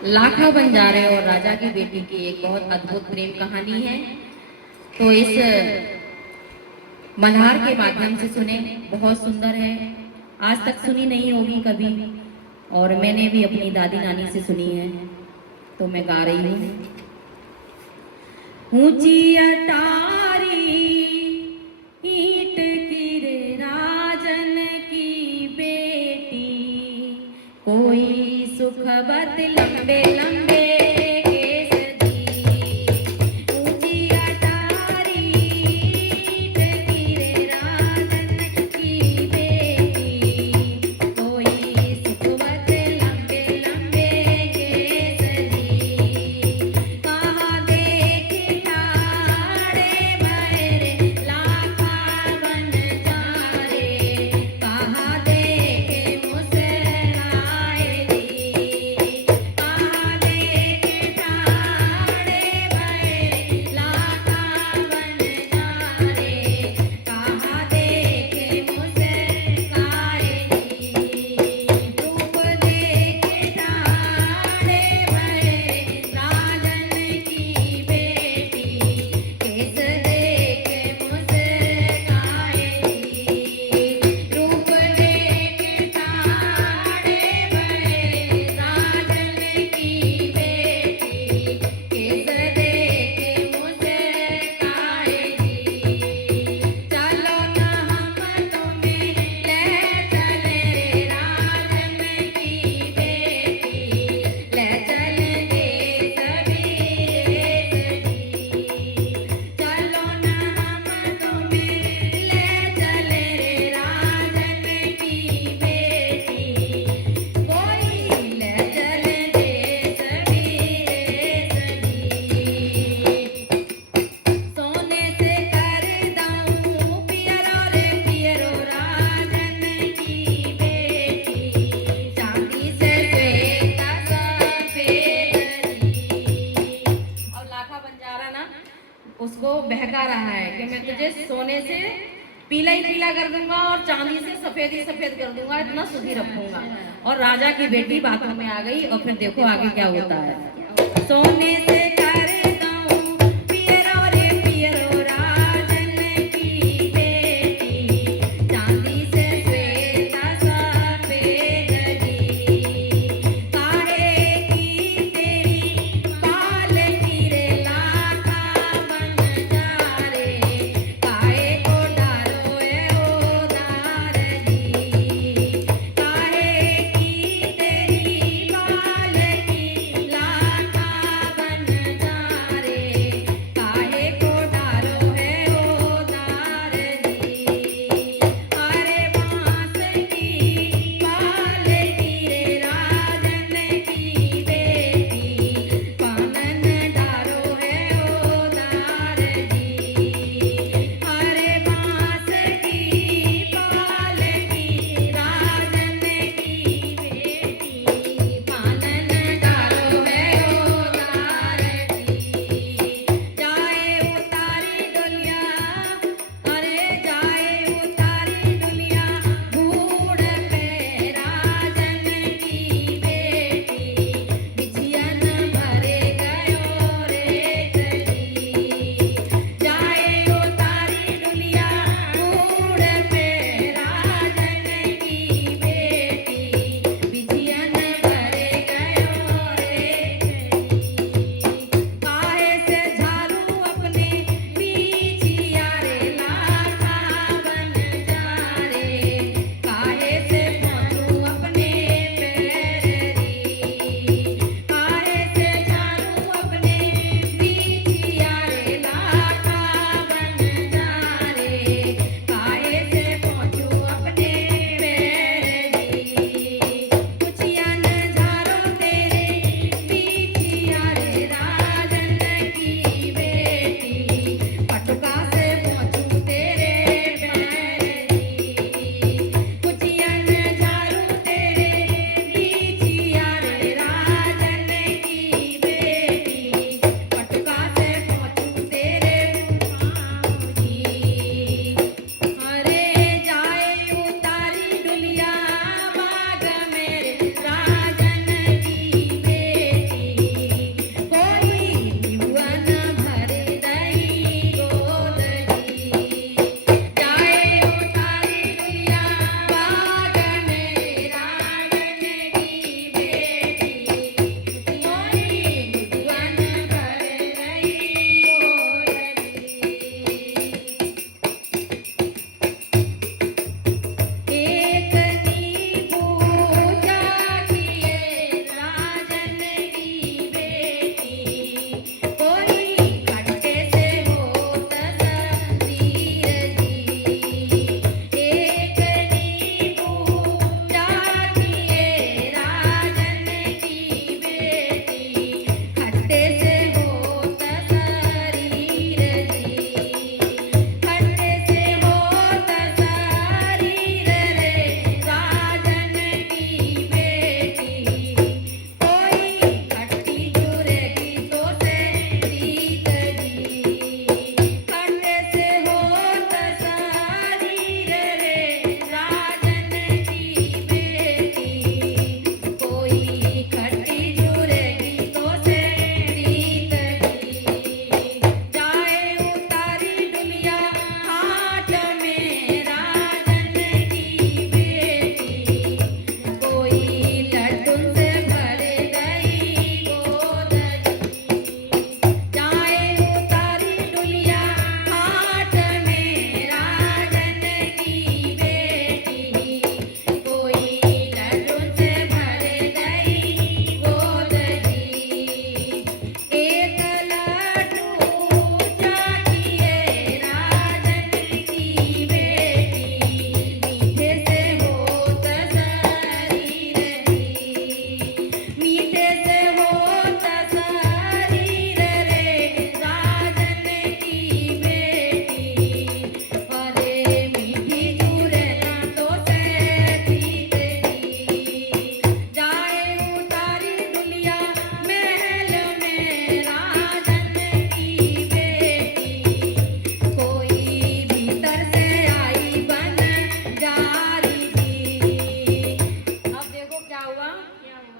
लाखा बंजारे और राजा की बेटी की एक बहुत अद्भुत प्रेम कहानी है। तो इस मल्हार के माध्यम से सुने, बहुत सुंदर है। आज तक सुनी नहीं होगी कभी, और मैंने भी अपनी दादी नानी से सुनी है, तो मैं गा रही हूँ। ऊंची अटारी ईंट की रे राजन की बेटी, कोई सुखबत लंबे लंबे केस जी। ऊंची अटारी ईंट की रे राजन की बेटी, कोई सुखबत लंबे लंबे केस जी। कहाँ देख ठाड़े बहरे लाखा बंजारे, कहाँ देखे मुस्कुराए दी। कहाँ देख ठाड़े बहरे लाखा बंजारे, कहाँ देखे मुस्कुराए दी। रूप देख ठाड़े बहरे राजन की बेटी, केस देख मुस्कुराए दी। रूप देख ठाड़े बहरे राजन की बेटी, केस देख मुस्कुराए दी। चलो न हम तुम्हें ले चले राजन की बेटी, ले चलेंगे सभी जी। चलो न हम तुम्हें ले चले राजन की बेटी, कोई ले चलेंगे सभी जी। सोने से कर दाऊं पियरो रे पियरो राजन की बेटी, चांदी से श्वेता सफेद जी। और लाखा बंजारा ना उसको बहका रहा है कि मैं तुझे सोने से पीला ही पीला कर दूंगा और चांदी से सफेद ही सफेद कर दूंगा, इतना सुखी रखूंगा। और राजा की बेटी बातों में आ गई, और फिर देखो आगे क्या होता है। सोने से कर दाऊं पियरो रे पियरो राजन की बेटी, चांदी से श्वेता सफेद जी। काहे की तेरी बाल की रे लाखा बंजारे, काहे को डारो ओ दार जी। काहे की तेरी बाल की लाखा बंजारे,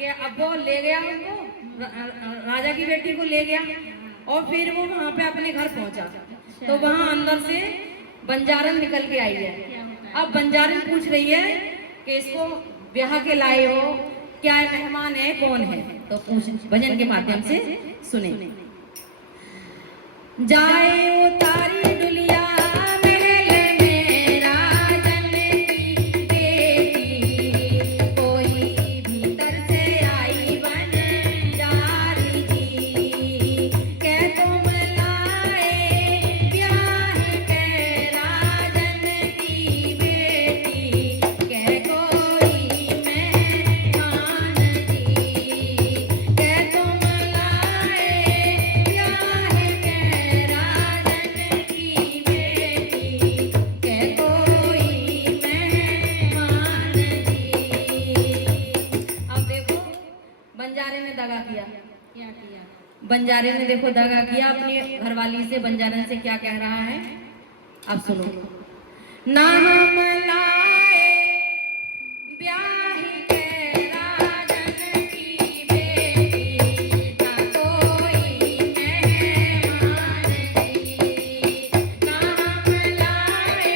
कि अब वो ले गया उनको, राजा की बेटी को ले गया और फिर वो वहां पे अपने घर पहुंचा तो वहां अंदर से बंजारन निकल के आई है। अब बंजारन पूछ रही है कि इसको ब्याह के लाए हो, क्या है, मेहमान है, कौन है? तो पूछ, भजन के माध्यम से सुने। जाए उतारी डुलिया बंजारे ने देखो दगा किया अपनी घरवाली से। बंजारन से क्या कह रहा है, अब सुनो। ना हम लाए ब्याही के राजन की बेटी, ना कोई मेहमान जी। ना हम लाए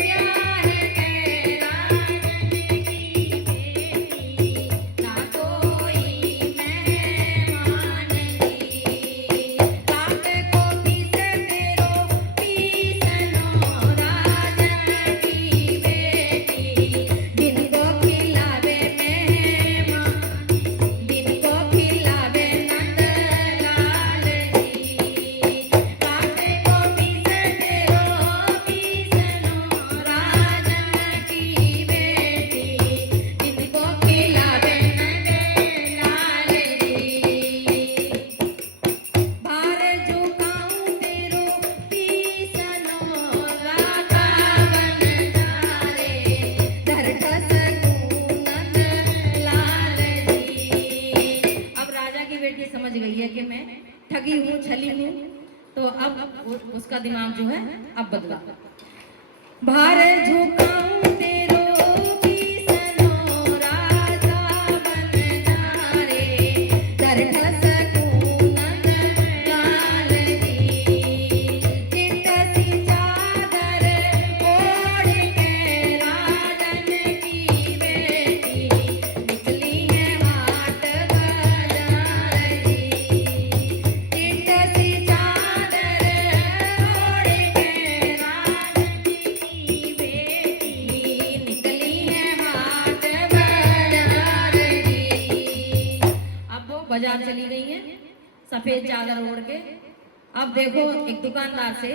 ब्याही के राजन की बेटी, ना कोई मेहमान जी। काट को पीसे मेरो पीसनो राजन की बेटी, जिनको खिलावे मेहमान, जिनको खिलावे नंदलाल जी। काट को पीसे मेरो पीसनो राजन की बेटी, जिनको खिलावे नंदलाल जी। भार झुकाऊं तेरो पीसनो राधा बंजारे, धर सकूं नंदलाल जी। अब राजा की बेटी समझ गई है कि मैं ठगी हूँ, छली हूँ, तो अब उसका दिमाग जो है अब बदला। भार झुकाऊं तेरो पीसनो राधा बंजारे, धर सकूं नंदलाल जी। चिट्टी चादर ओढ़ के राजन की बेटी, निकली है हाट बाजार जी। चिट्टी चादर ओढ़ के राजन की बेटी, निकली है हाट बाजार जी। अब वो बाजार चली गई है सफेद चादर ओढ़ के। अब देखो एक दुकानदार से,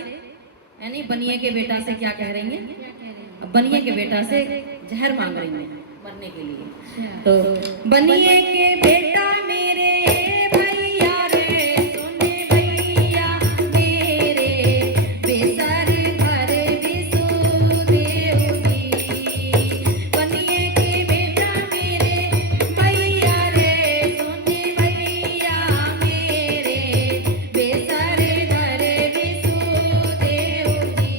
यानी बनिए के बेटा से क्या कह रही है, अब बनिए के बेटा से जहर मांग रही है मरने के लिए। तो बनिए के बेटा मेरे भैया रे, सुने भैया मेरे, बेसर घर विसुदेव जी। बनिए के बेटा मेरे भैया रे, सुने भैया मेरे, बेसर घर विसुदेव जी।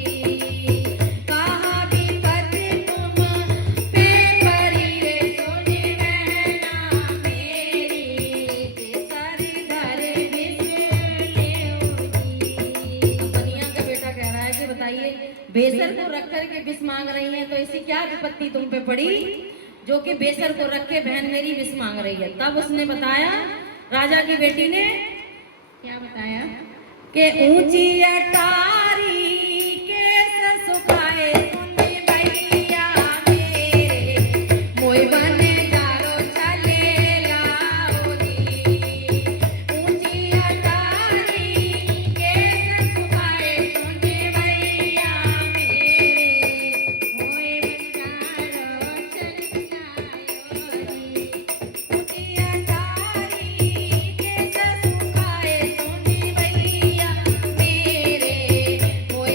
कहा विपत तुम पे परी रे, सुने बहना मेरी, बेसर घर विसुदेव जी। बनिया का बेटा कह रहा है कि बताइए, बेसर को रख कर के विष मांग रही है, तो ऐसी क्या विपत्ति तुम पे पड़ी जो कि बेसर को रख के बहन मेरी विष मांग रही है? तब उसने बताया, राजा की बेटी ने क्या बताया कि ऊंची अटारी केस सुखाए, सुने भैया मेरे, मोय बने जारो चले लाओ जी। ऊंची अटारी केस सुखाए, सुने भैया मेरे, मोय बन जारो चले लाओ जी। ऊंची अटारी केस सुखाए, सुने भैया मेरे, मोय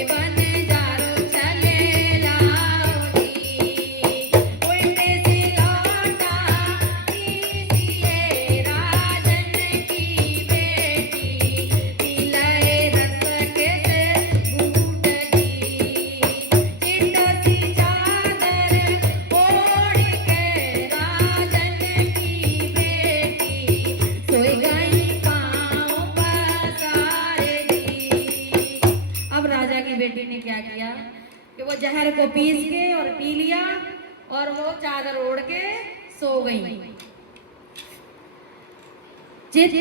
को पीस के और पी लिया और वो चादर ओढ़ के सो गई। चिट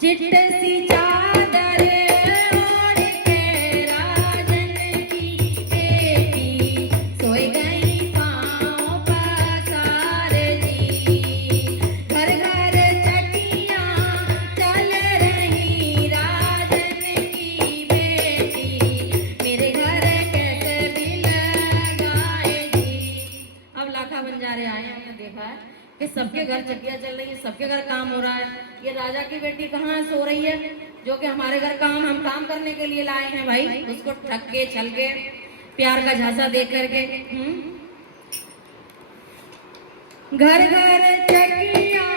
चिट सी चादर ओढ़ के राजन की बेटी सोई गई पाँव पसार जी। घर घर चटियाँ चल रही राजन की बेटी मेरे घर कैसे बिल गाए जी। अब लाखा बंजारे आए, हमने देखा है कि सबके घर चटिया चल रही है, सबके घर काम हो रहा है। ये राजा की बेटी कहाँ सो रही है, जो कि हमारे घर हम काम करने के लिए लाए हैं भाई, उसको ठग के छल के प्यार का झांसा दे करके। घर घर चटिया